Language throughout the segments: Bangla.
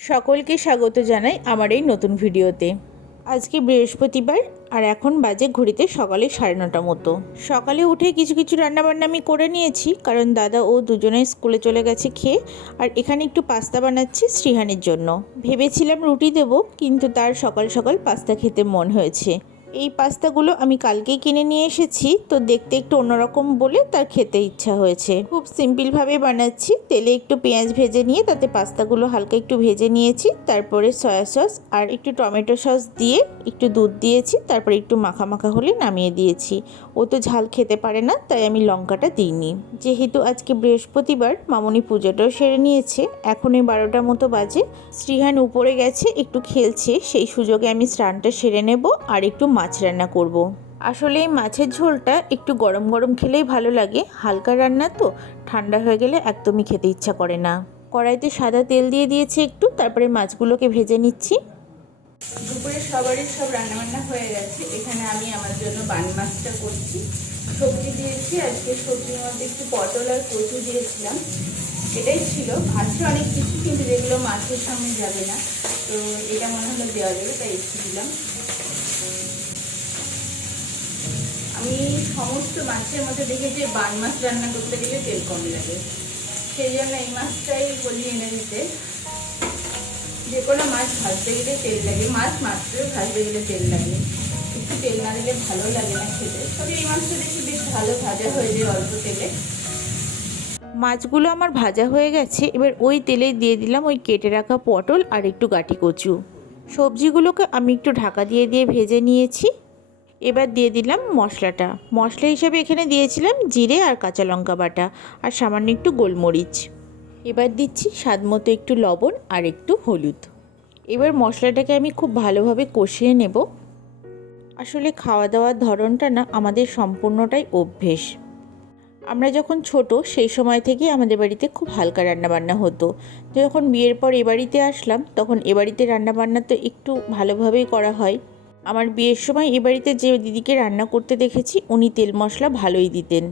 সকলকে স্বাগত জানাই আমার এই নতুন ভিডিওতে। আজকে বৃহস্পতিবার আর এখন বাজে ঘড়িতে সকালে 9:30 মতো। সকালে উঠে কিছু কিছু রান্নাবান্না আমি করে নিয়েছি, কারণ দাদা ও দুজনেই স্কুলে চলে গেছে খেয়ে। আর এখানে একটু পাস্তা বানাচ্ছি শ্রীহানের জন্য। ভেবেছিলাম রুটি দেব, কিন্তু তার সকাল সকাল পাস্তা খেতে মন হয়েছে। এই পাস্তাগুলো আমি কালকেই কিনে নিয়ে এসেছি, তো দেখতে একটু অন্যরকম বলে তার খেতে ইচ্ছা হয়েছে। খুব সিম্পলভাবে বানাচ্ছি। তেলে একটু পেঁয়াজ ভেজে নিয়ে তাতে পাস্তাগুলো হালকা একটু ভেজে নিয়েছি, তারপরে সয়া সস আর একটু টমেটো সস দিয়ে একটু দুধ দিয়েছি, তারপরে একটু মাখা মাখা হলে নামিয়ে দিয়েছি। ও তো ঝাল খেতে পারে না, তাই আমি লঙ্কাটা দিইনি। যেহেতু আজকে বৃহস্পতিবার, মামনি পুজোটাও সেরে নিয়েছে। এখন এই 12টা মতো বাজে। শ্রীহান উপরে গেছে, একটু খেলছে। সেই সুযোগে আমি স্নানটা সেরে নেব আর একটু মাছ রান্না করব। আসলে এই মাছের ঝোলটা একটু গরম গরম খেলেই ভালো লাগে। হালকা রান্না তো, ঠান্ডা হয়ে গেলে একদমই খেতে ইচ্ছা করে না। কড়াইতে সাদা তেল দিয়ে দিয়েছি একটু, তারপরে মাছগুলোকে ভেজে নিচ্ছি। দুপুরে সবারই সব রান্নাবান্না হয়ে গেছে। এখানে আমি আমার জন্য বান মাছটা করছি। সবজি দিয়েছি, আজকে সবজির মধ্যে একটু পটল আর কচু দিয়েছিলাম। এটাই ছিল। আছে অনেক কিছু, কিন্তু যেগুলো মাছের সামনে যাবে না, তো এটা মনে হলো দেওয়া যাবে, তাই একটু দিলাম। আমি সমস্ত মাছের মধ্যে দেখি যে বান মাছ রান্না করতে গেলে তেল কম লাগে, সেই জন্য এই মাছটাই বলি এনে দিতে। যে কোনো মাছ ভাজতে গেলে তেল লাগে, মাছ মাত্র ভাজতে গেলে তেল লাগে, একটু তেল না দিলে ভালো লাগে না খেতে। তবে এই মাছটা দেখি বেশ ভালো ভাজা হয়ে যায় অল্প তেলে। মাছগুলো আমার ভাজা হয়ে গেছে। এবার ওই তেলে দিয়ে দিলাম ওই কেটে রাখা পটল আর একটু গাঁটি কচু। সবজিগুলোকে আমি একটু ঢাকা দিয়ে দিয়ে ভেজে নিয়েছি। এবার দিয়ে দিলাম মশলাটা। মশলা হিসেবে এখানে দিয়েছিলাম জিরে আর কাঁচা লঙ্কা বাটা আর সামান্য একটু গোলমরিচ। এবার দিচ্ছি স্বাদ মতো একটু লবণ আর একটু হলুদ। এবার মশলাটাকে আমি খুব ভালোভাবে কষিয়ে নেব। আসলে খাওয়া দাওয়ার ধরনটা না আমাদের সম্পূর্ণটাই অভ্যেস। আমরা যখন ছোট, সেই সময় থেকেই আমাদের বাড়িতে খুব হালকা রান্নাবান্না হতো। যখন বিয়ের পর এ বাড়িতে আসলাম, তখন এ বাড়িতে রান্নাবান্না তো একটু ভালোভাবেই করা হয়। আমার বিয়ের সময় এ বাড়িতে যে দিদিকে রান্না করতে দেখেছি, উনি তেল মশলা ভালোই দিতেন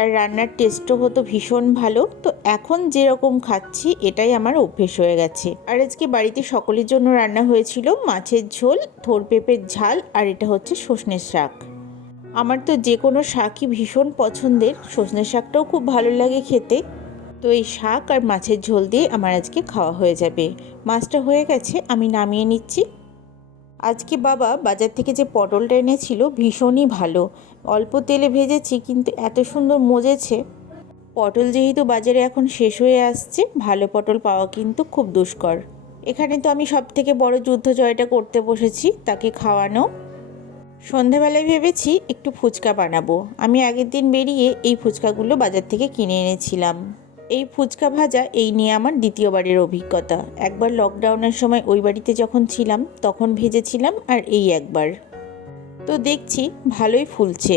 আর রান্নার টেস্টও হতো ভীষণ ভালো। তো এখন যেরকম খাচ্ছি, এটাই আমার অভ্যেস হয়ে গেছে। আর আজকে বাড়িতে সকলের জন্য রান্না হয়েছিল মাছের ঝোল, থোড় পেঁপের ঝাল, আর এটা হচ্ছে সজনের শাক। আমার তো যে কোনো শাকই ভীষণ পছন্দের, সজনের শাকটাও খুব ভালো লাগে খেতে। তো এই শাক আর মাছের ঝোল দিয়ে আমার আজকে খাওয়া হয়ে যাবে। মাছটা হয়ে গেছে, আমি নামিয়ে নিচ্ছি। আজকে বাবা বাজার থেকে যে পটলটা এনেছিল ভীষণই ভালো। অল্প তেলে ভেজেছি, কিন্তু এত সুন্দর মজেছে। পটল যেহেতু বাজারে এখন শেষ হয়ে আসছে, ভালো পটল পাওয়া কিন্তু খুব দুষ্কর। এখানে তো আমি সব থেকে বড় যুদ্ধ জয়টা করতে বসেছি, তাকে খাওয়ানো। সন্ধেবেলায় ভেবেছি একটু ফুচকা বানাবো। আমি আগের দিন বেরিয়ে এই ফুচকাগুলো বাজার থেকে কিনে এনেছিলাম। এই ফুচকা ভাজা এই নিয়ে আমার দ্বিতীয়বারের অভিজ্ঞতা। একবার লকডাউনের সময় ওই বাড়িতে যখন ছিলাম তখন ভেজেছিলাম, আর এই একবার। তো দেখছি ভালোই ফুলছে।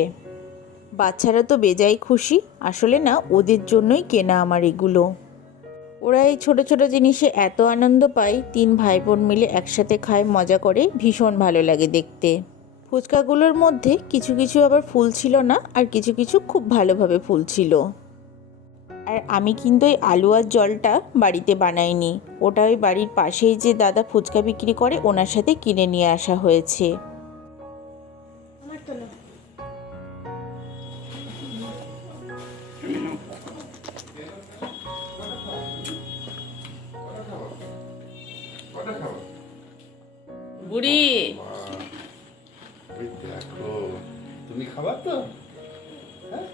বাচ্চারা তো বেজায় খুশি। আসলে না, ওদের জন্যই কেনা আমার এগুলো। ওরা এই ছোট ছোট জিনিসে এত আনন্দ পায়। 3 ভাই বোন মিলে একসাথে খায়, মজা করে, ভীষণ ভালো লাগে দেখতে। ফুচকাগুলোর মধ্যে কিছু কিছু আবার ফুল ছিল না, আর কিছু কিছু খুব ভালোভাবে ফুল ছিল। আর আমি কিন্তু ওই আলু আর জলটা বাড়িতে বানাইনি, ওটা ওই বাড়ির পাশেই যে দাদা ফুচকা বিক্রি করে, ওনার সাথে কিনে নিয়ে আসা হয়েছে। বুড়ি, দেখো তুমি খাবার তো, হ্যাঁ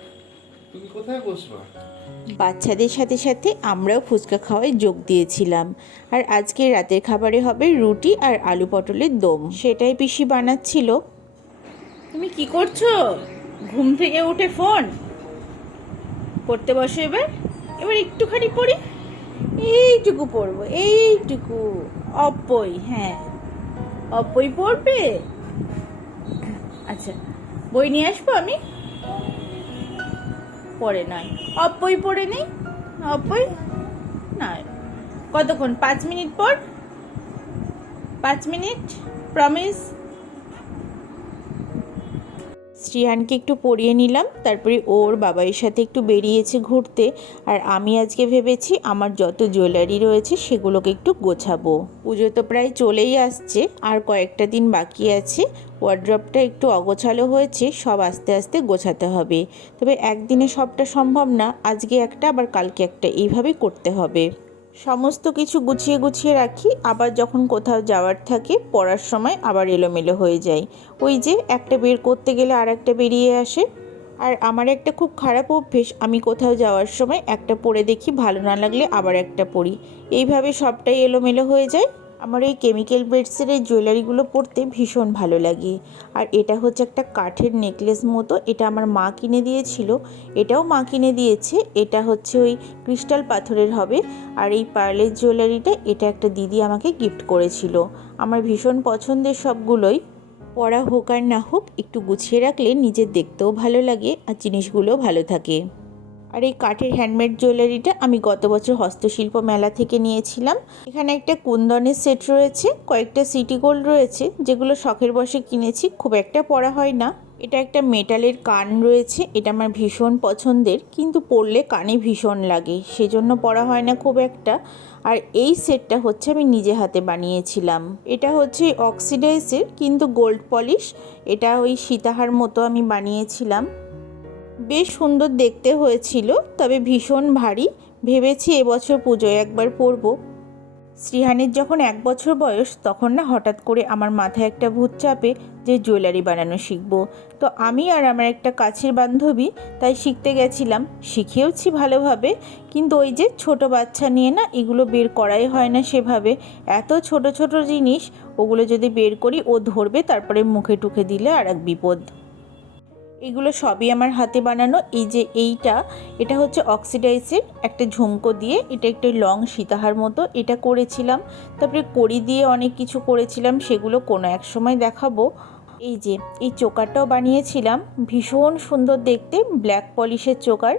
তুমি কোথায় বসবা? বাচ্চাদের সাথে সাথে আমরাও ফুচকা খাওয়ায় যোগ দিয়েছিলাম। আর আজকে রাতের খাবারে হবে রুটি আর আলু পটলের দম, সেটাই পিসি বানাচ্ছিল। তুমি কি করছো? ঘুম থেকে উঠে ফোন পড়তে বসো। এবার এবার একটুখানি পড়ি, এইটুকু পড়বো, এইটুকু। অব্যয়, হ্যাঁ অব্যয় পড়বে। আচ্ছা, বই নিয়ে আসবো আমি, পড়ে নয় অব্যয় পড়ে নেই। অব্যয় না, কতক্ষণ? 5 মিনিট পর, 5 মিনিট, প্রমিস। শ্রীহানকে একটু পরিয়ে নিলাম, তারপরে ওর বাবাইয়ের সাথে একটু বেরিয়েছে ঘুরতে। আর আমি আজকে ভেবেছি আমার যত জুয়েলারি রয়েছে সেগুলোকে একটু গোছাবো। পুজো তো প্রায় চলেই আসছে, আর কয়েকটা দিন বাকি আছে। ওয়ার্ড্রপটা একটু অগোছালো হয়েছে, সব আস্তে আস্তে গোছাতে হবে। তবে একদিনে সবটা সম্ভব না, আজকে একটা আবার কালকে একটা, এইভাবেই করতে হবে। সমস্ত কিছু গুছিয়ে গুছিয়ে রাখি, আবার যখন কোথাও যাওয়ার থাকে পড়ার সময় আবার এলোমেলো হয়ে যায়। ওই যে একটা বের করতে গেলে আর একটা বেরিয়ে আসে। আর আমার একটা খুব খারাপ অভ্যেস, আমি কোথাও যাওয়ার সময় একটা পরে দেখি, ভালো না লাগলে আবার একটা পরি, এইভাবে সবটাই এলোমেলো হয়ে যায়। আমার এই কেমিক্যাল বেডসের এই জুয়েলারিগুলো পরতে ভীষণ ভালো লাগে। আর এটা হচ্ছে একটা কাঠের নেকলেস মতো, এটা আমার মা কিনে দিয়েছিল। এটাও মা কিনে দিয়েছে, এটা হচ্ছে ওই ক্রিস্টাল পাথরের হবে। আর এই পার্লের জুয়েলারিটা, এটা একটা দিদি আমাকে গিফট করেছিল। আমার ভীষণ পছন্দের সবগুলোই। পরা হোক আর না হোক, একটু গুছিয়ে রাখলে নিজের দেখতেও ভালো লাগে আর জিনিসগুলোও ভালো থাকে। আর এই কাঠের হ্যান্ডমেড জুয়েলারিটা আমি গত বছর হস্তশিল্প মেলা থেকে নিয়েছিলাম। এখানে একটা কুন্দনের সেট রয়েছে, কয়েকটা সিটি গোল্ড রয়েছে, যেগুলো শখের বশে কিনেছি, খুব একটা পরা হয় না। এটা একটা মেটালের কান রয়েছে, এটা আমার ভীষণ পছন্দের, কিন্তু পরলে কানে ভীষণ লাগে, সেজন্য পরা হয় না খুব একটা। আর এই সেটটা হচ্ছে আমি নিজে হাতে বানিয়েছিলাম। এটা হচ্ছে অক্সিডাইজের কিন্তু গোল্ড পলিশ। এটা ওই সীতাহার মতো আমি বানিয়েছিলাম, বেশ সুন্দর দেখতে হয়েছিল, তবে ভীষণ ভারী। ভেবেছি এবছর পুজোয় একবার পরবো। শ্রীহানের যখন 1 বছর বয়স, তখন না হঠাৎ করে আমার মাথায় একটা ভূত চাপে যে জুয়েলারি বানানো শিখবো। তো আমি আর আমার একটা কাছের বান্ধবী তাই শিখতে গেছিলাম, শিখেওছি ভালোভাবে। কিন্তু ওই যে ছোট বাচ্চা নিয়ে না এগুলো বের করাই হয় না সেভাবে। এত ছোট ছোট জিনিস, ওগুলো যদি বের করি ও ধরবে, তারপরে মুখে টুখে দিলে আর এক বিপদ। এগুলো সবই আমার হাতে বানানো। এই যে এটা হচ্ছে অক্সিডাইজের একটা ঝুমকো দিয়ে, এটা একটা লং সীতাহার মতো এটা করেছিলাম। তারপরে কড়ি দিয়ে অনেক কিছু করেছিলাম, সেগুলো কোনো এক সময় দেখাবো। এই যে এই চোকারটাও বানিয়েছিলাম, ভীষণ সুন্দর দেখতে, ব্ল্যাক পলিশের চোকার।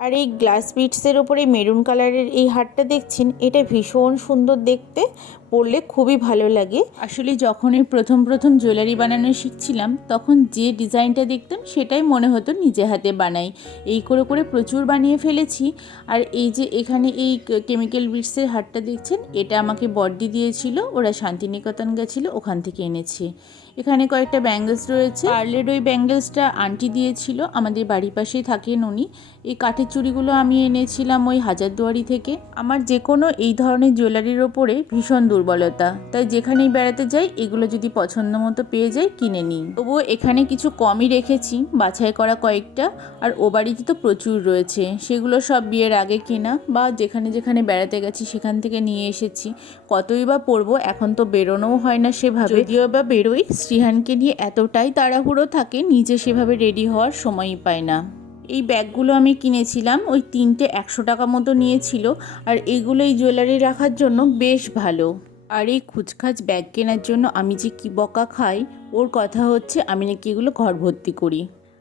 আর এই গ্লাস বিটসের ওপরে মেরুন কালারের এই হারটা দেখছেন, এটা ভীষণ সুন্দর দেখতে, পরলে খুবই ভালো লাগে। আসলে যখন এই প্রথম জুয়েলারি বানানো শিখছিলাম, তখন যে ডিজাইনটা দেখতাম সেটাই মনে হতো নিজে হাতে বানাই। এই করে করে প্রচুর বানিয়ে ফেলেছি। আর এই যে এখানে এই কেমিক্যাল বিটসের হারটা দেখছেন, এটা আমাকে বড়দি দিয়েছিল, ওরা শান্তিনিকেতন গেছিলো, ওখান থেকে এনেছি। এখানে কয়েকটা ব্যাঙ্গেলস রয়েছে, পার্লের ওই ব্যাঙ্গেলসটা আন্টি দিয়েছিল, আমাদের বাড়ির পাশেই থাকেন উনি। এই কাঠের চুড়িগুলো আমি এনেছিলাম ওই হাজারদুয়ারি থেকে। আমার যে কোনো এই ধরনের জুয়েলারির ওপরে ভীষণ দুর্বলতা, তাই যেখানেই বেড়াতে যাই এগুলো যদি পছন্দ মতো পেয়ে যাই কিনে নিই। তবুও এখানে কিছু কমই রেখেছি, বাছাই করা কয়েকটা। আর ও বাড়িতে তো প্রচুর রয়েছে, সেগুলো সব বিয়ের আগে কেনা বা যেখানে যেখানে বেড়াতে গেছি সেখান থেকে নিয়ে এসেছি। কতই বা পরবো, এখন তো বেরোনোও হয় না সেভাবে, যদিও বা বেরোই, শ্রীহানকে নিয়ে এতটাই তাড়াহুড়ো থাকে, নিজে সেভাবে রেডি হওয়ার সময়ই পায় না। এই ব্যাগগুলো আমি কিনেছিলাম, ওই 3টে 100 টাকা মতো নিয়েছিল। আর এগুলো এই জুয়েলারি রাখার জন্য বেশ ভালো। আর এই খুচখাচ ব্যাগ কেনার জন্য আমি যে কি বকা খাই, ওর কথা হচ্ছে আমি নাকি এগুলো ঘর ভর্তি করি।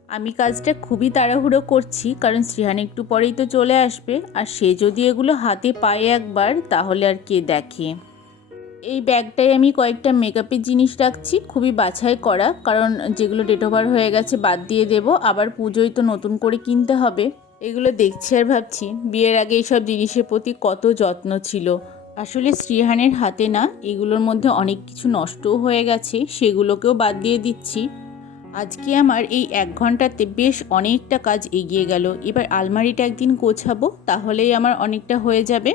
আমি কাজটা খুবই তাড়াহুড়ো করছি, কারণ শ্রীহান একটু পরেই তো চলে আসবে, আর সে যদি এগুলো হাতে পায় একবার, তাহলে আর কে দেখে। এই ব্যাগটায় আমি কয়েকটা মেকআপের জিনিস রাখছি, খুবই বাছাই করা, কারণ যেগুলো ডেট ওভার হয়ে গেছে বাদ দিয়ে দেবো, আবার পুজোয় তো নতুন করে কিনতে হবে। এগুলো দেখছি আর ভাবছি বিয়ের আগে এইসব জিনিসের প্রতি কত যত্ন ছিল। আসলে শ্রীহানের হাতে না এগুলোর মধ্যে অনেক কিছু নষ্টও হয়ে গেছে, সেগুলোকেও বাদ দিয়ে দিচ্ছি। আজকে আমার এই 1 ঘন্টাতে বেশ অনেকটা কাজ এগিয়ে গেল। এবার আলমারিটা একদিন গোছাবো, তাহলেই আমার অনেকটা হয়ে যাবে।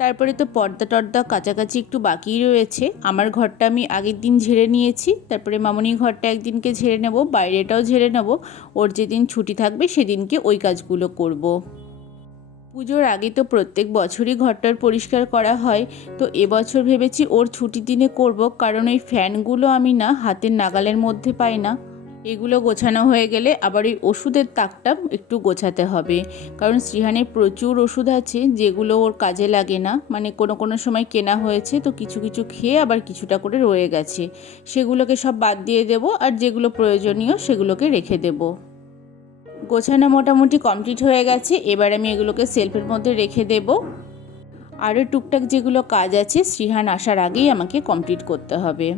তারপরে তো পর্দা টর্দা কাছাকাছি একটু বাকিই রয়েছে। আমার ঘরটা আমি আগের দিন ঝেড়ে নিয়েছি, তারপরে মামনির ঘরটা একদিনকে ঝেড়ে নেব, বাইরেটাও ঝেড়ে নেব। ওর যেদিন ছুটি থাকবে সেদিনকে ওই কাজগুলো করব। পুজোর আগে তো প্রত্যেক বছরই ঘরটার পরিষ্কার করা হয়, তো এবছর ভেবেছি ওর ছুটির দিনে করব, কারণ ওই ফ্যানগুলো আমি না হাতের নাগালের মধ্যে পাই না। এগুলো গোছানো হয়ে গেলে আবার ওই ওষুধের তাকটা একটু গোছাতে হবে, কারণ শ্রীহানের প্রচুর ওষুধ আছে যেগুলো ওর কাজে লাগে না, মানে কোনো সময় কেনা হয়েছে তো কিছু কিছু খেয়ে আবার কিছুটা করে রয়ে গেছে, সেগুলোকে সব বাদ দিয়ে দেব, আর যেগুলো প্রয়োজনীয় সেগুলোকে রেখে দেব। গোছানো মোটামুটি কমপ্লিট হয়ে গেছে, এবার আমি এগুলোকে সেলফের মধ্যে রেখে দেব। আরও টুকটাক যেগুলো কাজ আছে শ্রীহান আসার আগেই আমাকে কমপ্লিট করতে হবে।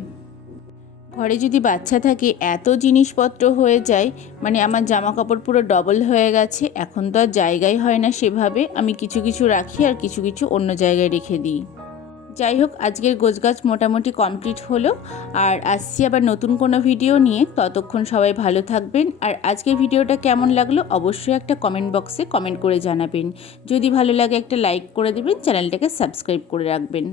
ঘরে যদি বাচ্চা থাকে এত জিনিসপত্র হয়ে যায়, মানে আমার জামা কাপড় পুরো ডবল হয়ে গেছে। এখন তো আর জায়গাই হয় না সেভাবে, আমি কিছু কিছু রাখি আর কিছু কিছু অন্য জায়গায় রেখে দিই। যাই হোক, আজকের গোছগাছ মোটামুটি কমপ্লিট হলো। আর আসছি আবার নতুন কোনো ভিডিও নিয়ে। ততক্ষণ সবাই ভালো থাকবেন। আর আজকের ভিডিওটা কেমন লাগলো অবশ্যই একটা কমেন্ট বক্সে কমেন্ট করে জানাবেন। যদি ভালো লাগে একটা লাইক করে দেবেন, চ্যানেলটাকে সাবস্ক্রাইব করে রাখবেন।